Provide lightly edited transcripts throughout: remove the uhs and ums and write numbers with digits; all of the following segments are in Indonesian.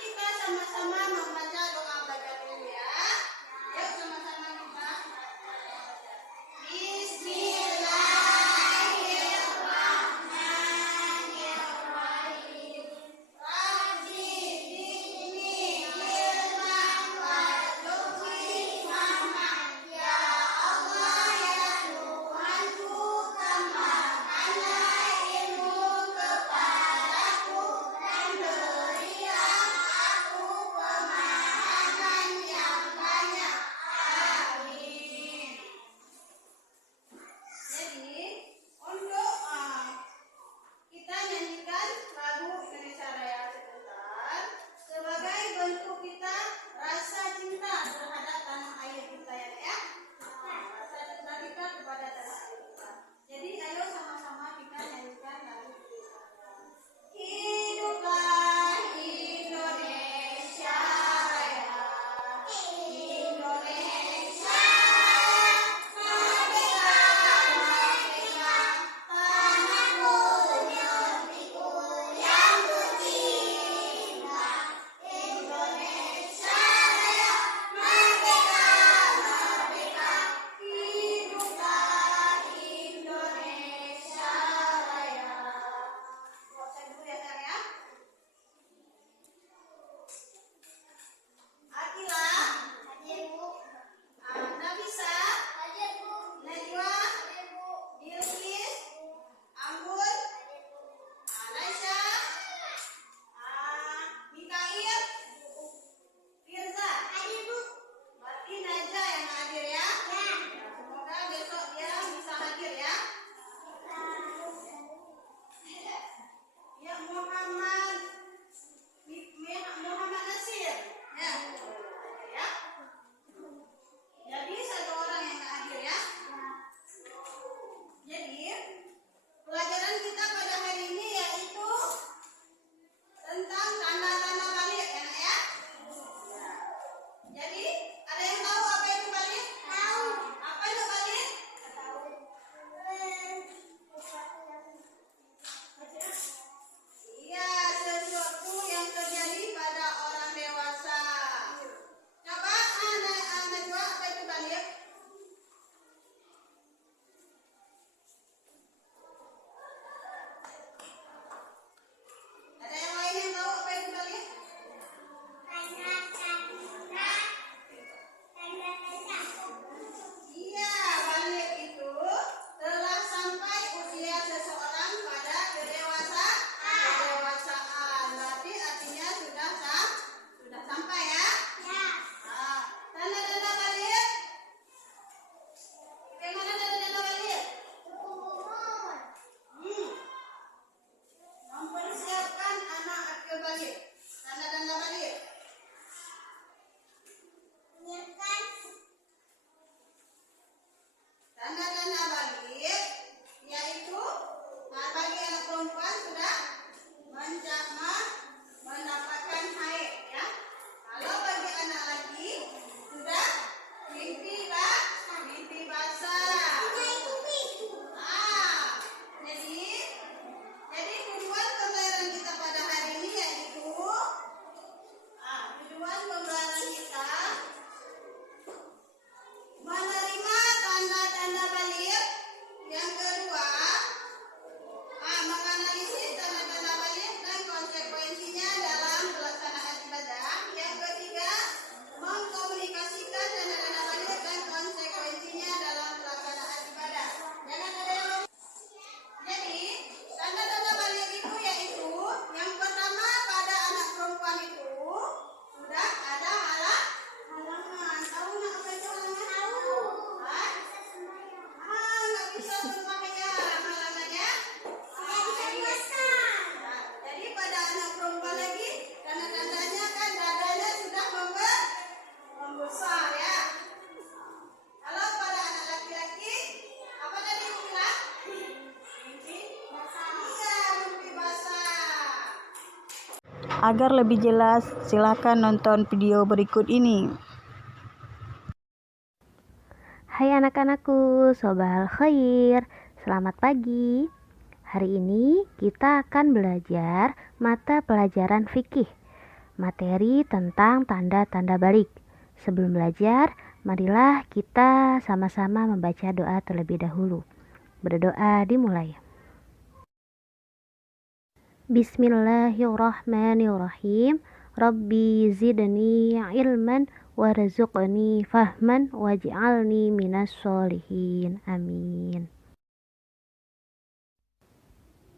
kita sama-sama membaca doa belajar dulu ya. Yuk sama-sama kita. Bismillahirrahmanirrahim. Rabbi zidni ilman warzuqni fahman. Ya Allah ya Tuhanku, tambahkanlah ilmu kepadaku dan berilah aku pemahaman yang banyak. Amin. Jadi untuk kita nyanyikan lagu Indonesia Raya sebentar sebagai bentuk kita rasa cinta terhadap tanah air kita ya. Rasa cinta kita kepada tanah air kita. Jadi ayo sama-sama kita nyanyikan lagu Indonesia Raya. Hiduplah Indonesia Raya. Indonesia merdeka, merdeka, tanahku, negeriku yang kucinta. Indonesia Raya, merdeka, merdeka, hiduplah Indonesia Raya. Bosan dulu ya Kak ya. Akila, hadir Bu. Nabisa, hadir Bu. Najwa, hadir Bu. Bilqis, Anggun, Naisha, Mikail, Firza, hadir Bu. Berarti Naja yang hadir ya. Semoga besok dia bisa hadir ya. Ya Muhammad Nasir. Ya. Ya. Jadi satu orang yang hadir ya. Jadi pelajaran kita pada hari ini yaitu tentang tanda-tanda balik ya Nak ya. Jadi ada yang tahu apa itu balik? Tahu. Apa itu balik? Tahu. Iya, sesuatu yang terjadi pada orang dewasa. Coba Najwa, apa itu balik? Ada yang lain yang tahu apa itu balik? Iya, balik itu telah sampai usia seseorang pada kedewasaan. Berarti artinya sudah sampai ya. Tanda-tanda balik. Bagaimana tanda-tanda balik? Mempersiapkan anak ke balik. Tanda-tanda balik. Tanda-tanda balik yaitu bagi anak perempuan sudah mendapatkan haid ya. Kalau bagi anak laki sudah mimpi basah. Jadi tujuan pembelajaran kita pada hari ini yaitu tujuan pembelajaran kita menerima tanda-tanda balik. Yang kedua, menganalisis tanda-tanda balik dan konsekuensinya dalam pelaksanaan ibadah. Yang ketiga, mengkomunikasikan tanda-tanda balik dan konsekuensinya dalam pelaksanaan ibadah. Jangan ada yang lain. Jadi, tanda-tanda balik itu yaitu yang pertama pada anak perempuan itu sudah ada halangan. Tahu nggak apa itu halangan? Tahu. Nggak bisa sembahyang halangannya. Jadi pada anak perempuan lagi tanda-tandanya kan dadanya sudah membesar ya. Kalau pada anak laki-laki apa tadi Bu bilang? Mimpi basah. Iya, mimpi basah. Agar lebih jelas, silakan nonton video berikut ini. Hai anak-anakku, Sobal Khair, selamat pagi. Hari ini kita akan belajar mata pelajaran fikih. materi tentang tanda-tanda balik. Sebelum belajar, marilah kita sama-sama membaca doa terlebih dahulu. Berdoa dimulai. Bismillahirrahmanirrahim. Rabbi zidni ilman warzuqni fahman waj'alni minas sholihin. Amin.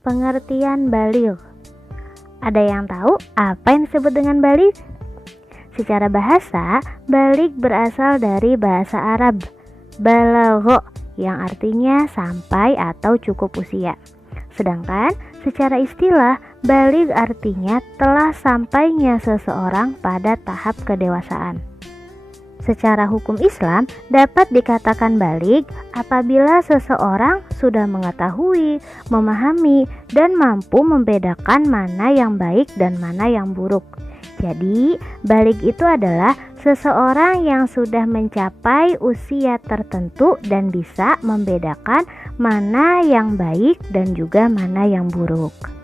Pengertian baligh. Ada yang tahu apa yang disebut dengan baligh? Secara bahasa, baligh berasal dari bahasa Arab balagha yang artinya sampai atau cukup usia. Sedangkan secara istilah, baligh artinya telah sampainya seseorang pada tahap kedewasaan. Secara hukum Islam, dapat dikatakan baligh apabila seseorang sudah mengetahui, memahami, dan mampu membedakan mana yang baik dan mana yang buruk. Jadi, baligh itu adalah seseorang yang sudah mencapai usia tertentu dan bisa membedakan mana yang baik dan juga mana yang buruk.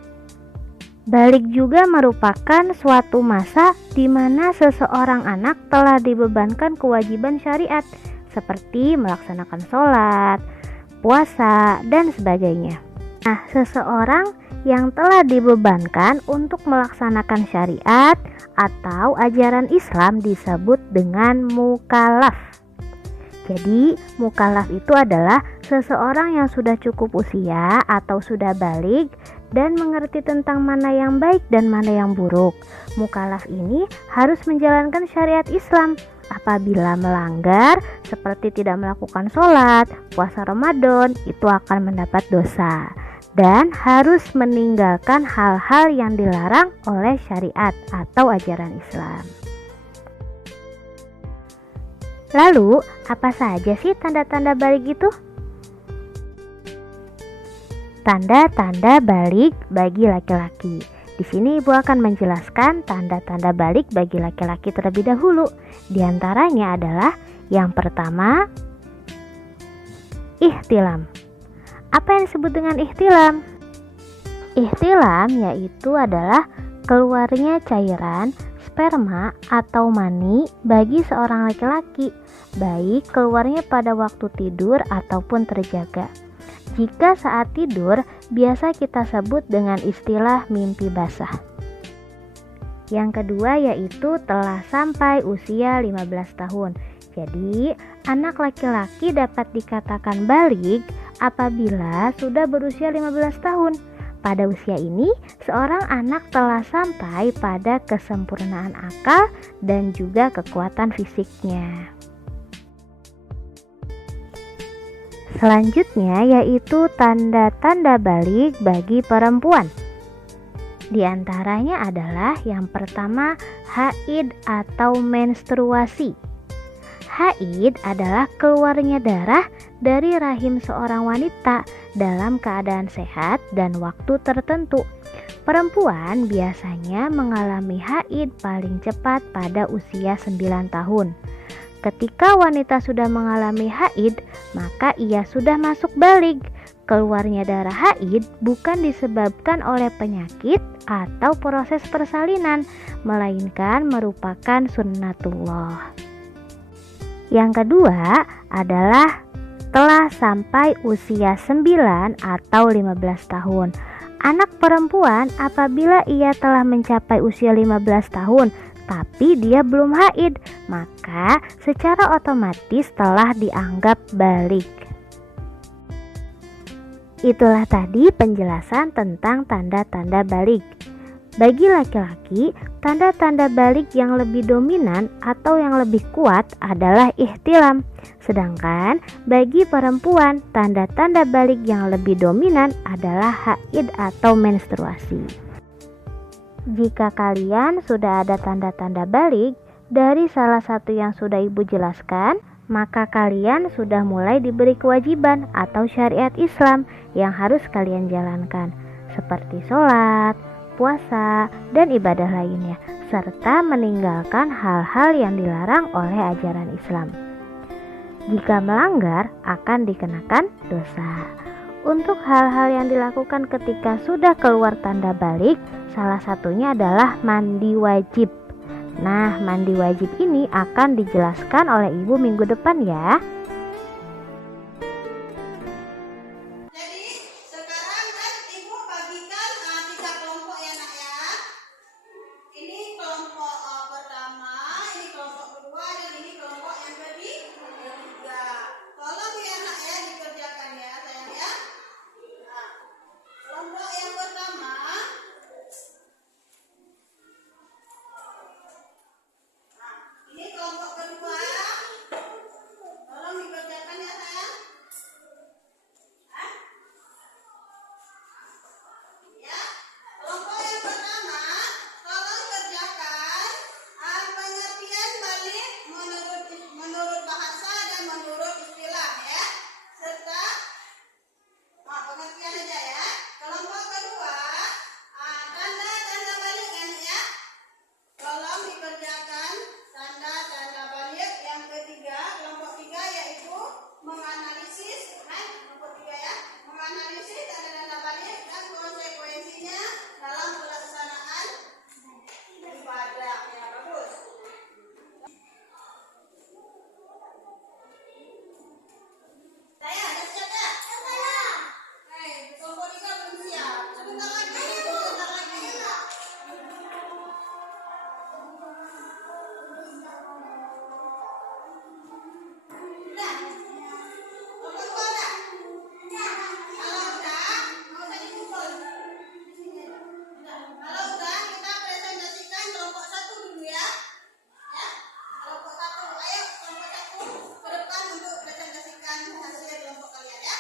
Baligh juga merupakan suatu masa di mana seseorang anak telah dibebankan kewajiban syariat seperti melaksanakan sholat, puasa, dan sebagainya. Nah, seseorang yang telah dibebankan untuk melaksanakan syariat atau ajaran Islam disebut dengan mukallaf. Jadi, mukallaf itu adalah seseorang yang sudah cukup usia atau sudah baligh dan mengerti tentang mana yang baik dan mana yang buruk. Mukallaf ini harus menjalankan syariat Islam. Apabila melanggar seperti tidak melakukan sholat, puasa Ramadan, itu akan mendapat dosa dan harus meninggalkan hal-hal yang dilarang oleh syariat atau ajaran Islam. Lalu, apa saja sih tanda-tanda baligh itu? Tanda-tanda baligh bagi laki-laki. Di sini Ibu akan menjelaskan tanda-tanda baligh bagi laki-laki terlebih dahulu. Di antaranya adalah yang pertama, ihtilam. Apa yang disebut dengan ihtilam? Ihtilam yaitu adalah keluarnya cairan sperma atau mani bagi seorang laki-laki, baik keluarnya pada waktu tidur ataupun terjaga. Jika saat tidur, biasa kita sebut dengan istilah mimpi basah. Yang kedua yaitu telah sampai usia 15 tahun. Jadi, anak laki-laki dapat dikatakan baligh apabila sudah berusia 15 tahun. Pada usia ini, seorang anak telah sampai pada kesempurnaan akal dan juga kekuatan fisiknya. Selanjutnya yaitu tanda-tanda baligh bagi perempuan. Di antaranya adalah yang pertama, haid atau menstruasi. Haid adalah keluarnya darah dari rahim seorang wanita dalam keadaan sehat dan waktu tertentu. Perempuan biasanya mengalami haid paling cepat pada usia 9 tahun. Ketika wanita sudah mengalami haid, maka ia sudah masuk baligh. Keluarnya darah haid bukan disebabkan oleh penyakit atau proses persalinan, melainkan merupakan sunnatullah. Yang kedua adalah telah sampai usia 9 atau 15 tahun. Anak perempuan apabila ia telah mencapai usia 15 tahun tapi dia belum haid, maka secara otomatis telah dianggap baligh. Itulah tadi penjelasan tentang tanda-tanda baligh. Bagi laki-laki, tanda-tanda baligh yang lebih dominan atau yang lebih kuat adalah ihtilam. Sedangkan bagi perempuan, tanda-tanda baligh yang lebih dominan adalah haid atau menstruasi. Jika kalian sudah ada tanda-tanda baligh dari salah satu yang sudah Ibu jelaskan, maka kalian sudah mulai diberi kewajiban atau syariat Islam yang harus kalian jalankan, seperti sholat, puasa, dan ibadah lainnya, serta meninggalkan hal-hal yang dilarang oleh ajaran Islam. Jika melanggar, akan dikenakan dosa. Untuk hal-hal yang dilakukan ketika sudah keluar tanda baligh, salah satunya adalah mandi wajib. Nah, mandi wajib ini akan dijelaskan oleh Ibu minggu depan ya. Jadi sekarang kan ibu bagikan tiga kelompok ya nak ya. Ini kelompok pertama, ini kelompok kedua, dan ini kelompok yang ketiga. Tolong ya nak ya dikerjakan ya sayang ya. Nah, kelompok yang pertama. Nah, ini kelompok kedua. Tolong dikerjakan ya sayang. Hah? Ya, kelompok yang pertama, tolong kerjakan pengertian balik menurut bahasa dan menurut istilah ya, serta pengertian aja ya. Kelompok kedua, tanda-tanda balik kan ya. Tolong dikerjakan tanda-tanda balik. Yang ketiga, kelompok tiga yaitu menganalisis, kelompok tiga ya, menganalisis tanda-tanda balik dan konsekuensinya dalam pelaksanaan ibadah. Ya, bagus. Saya ada siap ya? Kelompok tiga belum siap. Sebentar lagi, sebentar lagi. Udah? Kelompok dua udah? Kalau udah, mau usah dikumpul. Kalau udah, kita presentasikan kelompok satu dulu ya. Ya, kelompok satu. Ayo, kelompok satu ke depan untuk presentasikan hasil kelompok kalian ya.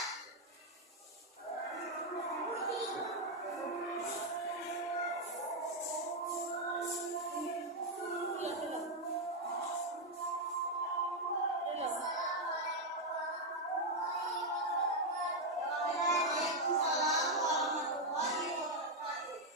Waalaikumsalam warahmatullahi wabarakatuh.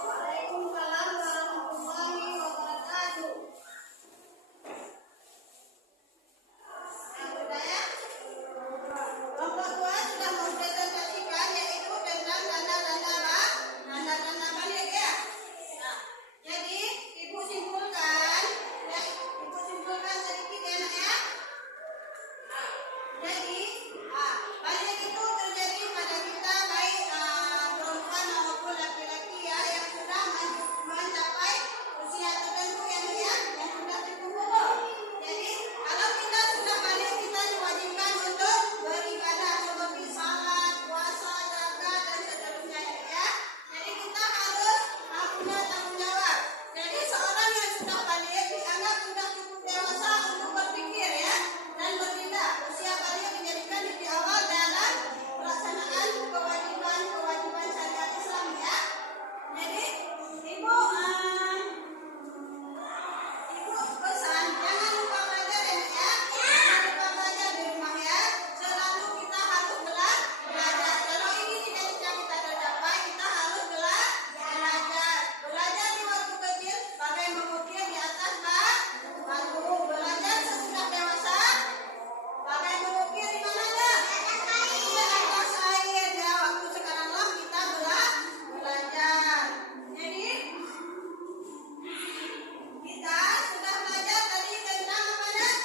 Waalaikumsalam warahmatullahi wabarakatuh. Yang sudah ya? Kelompok 2 sudah mempresentasikan yaitu tentang tanda-tanda balik ya. Nah, jadi ibu simpulkan sedikit ya nak ya. Jadi, balik itu terjadi pada kita baik perempuan maupun laki-laki ya yang sudah mencapai usia tertentu yang sudah cukup umur. Jadi, kalau kita sudah balik kita diwajibkan untuk beribadah seperti salat, puasa, zakat dan seterusnya ya. Jadi kita harus punya tanggung jawab. Jadi seorang yang sudah balik dianggap sudah cukup dewasa untuk berpikir ya dan bertindak. Usia balik menjadikan titik awal dalam pelaksanaan kewajiban syariat Islam ya. Jadi ibu pesan jangan lupa belajar ya nak ya. Jangan lupa belajar di rumah ya. Selalu kita harus belajar. Kalau ini tidak bisa kita tercapai, kita harus belajar. Belajar di waktu kecil bagai mengukir di atas batu. Belajar sesudah dewasa bagai mengukir di mana dah? Di atas air ya. Waktu sekarang lah kita belajar. Jadi kita sudah belajar tadi tentang apa dah?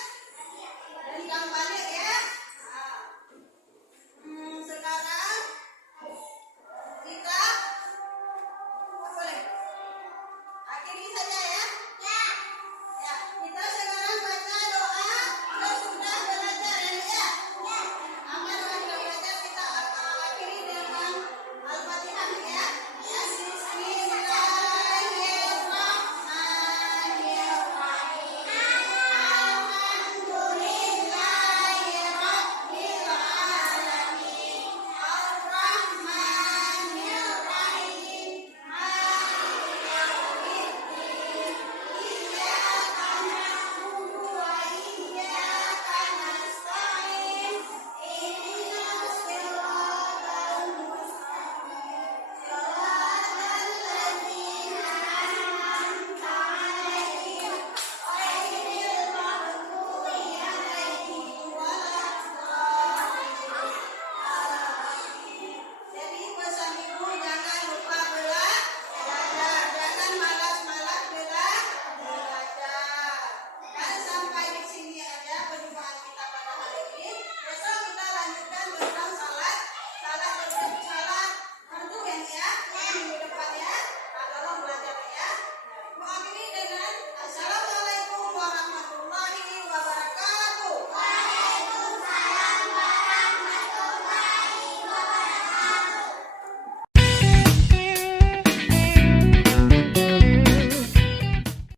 Tentang balik ya. Sekarang kita boleh akhiri saja